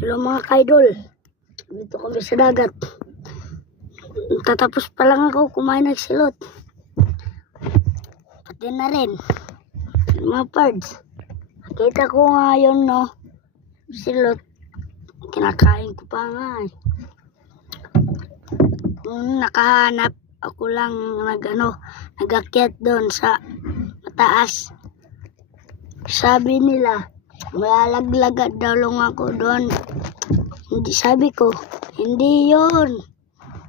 Hello mga kaidol, dito kami sa dagat. Tatapos pa lang ako kumain ng silot. Pati na rin mga pards. Kita ko ngayon no, silot. Kinakain ko pa nga eh. Nakahanap ako lang nagakyat doon sa mataas. Sabi nila malalaglag daw lang ako doon. Hindi, sabi ko, hindi yun.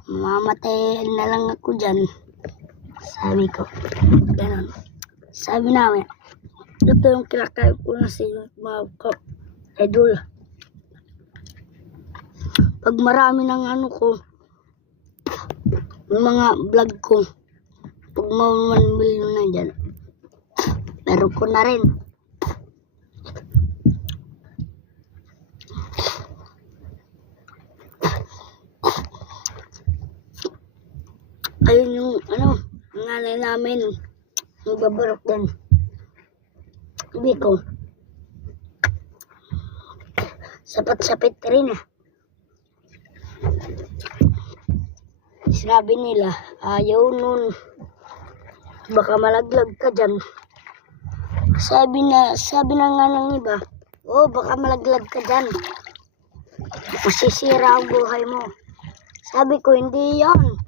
Mamatay na lang ako dyan. Sabi ko, ganun. Sabi namin, ito yung kinakain ko na sa mga idol. Pag marami ng yung mga vlog ko, pag 1 million na dyan, meron ko na rin. Ayun yung nanay namin, nagbabarok din. Sabi ko, sapat-sapit rin eh. Sabi nila, ayaw nun, baka malaglag ka dyan. Sabi na nga ng iba, oh baka malaglag ka dyan, masisira ang buhay mo. Sabi ko, hindi yan.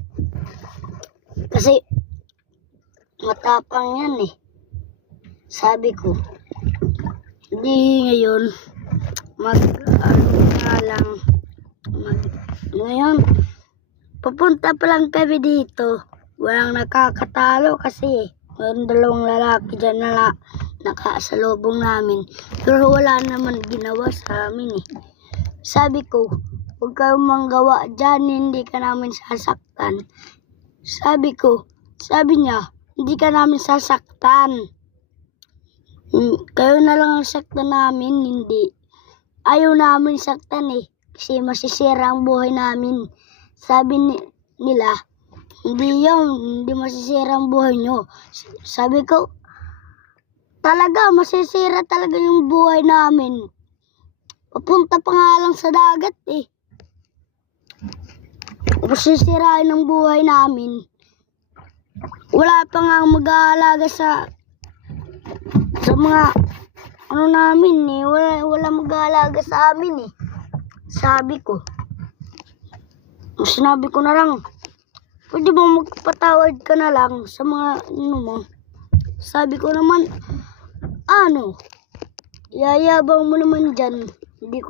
Kasi matapang yan eh. Sabi ko, hindi ngayon ngayon pupunta pa lang kami dito, walang nakakatalo kasi mayroon 2 lalaki dyan na nakasalubong namin, pero wala naman ginawa sa amin eh. Sabi ko, huwag kayong manggawa dyan, hindi ka namin sasaktan. Sabi niya, hindi ka namin sasaktan. Kayo na lang ang saktan namin, hindi. Ayaw namin saktan eh, kasi masisira ang buhay namin. Sabi nila, hindi yun, hindi masisira ang buhay nyo. Sabi ko, talaga, masisira talaga yung buhay namin. Papunta pa nga lang sa dagat eh. Masisirain ang buhay namin. Wala pa nga mag-aalaga sa mga namin eh. Wala mag-aalaga sa amin eh. Sabi ko. Sinabi ko na lang, pwede ba magpatawad ka na lang sa mga mo. Sabi ko naman, yayabang mo naman dyan. Hindi ko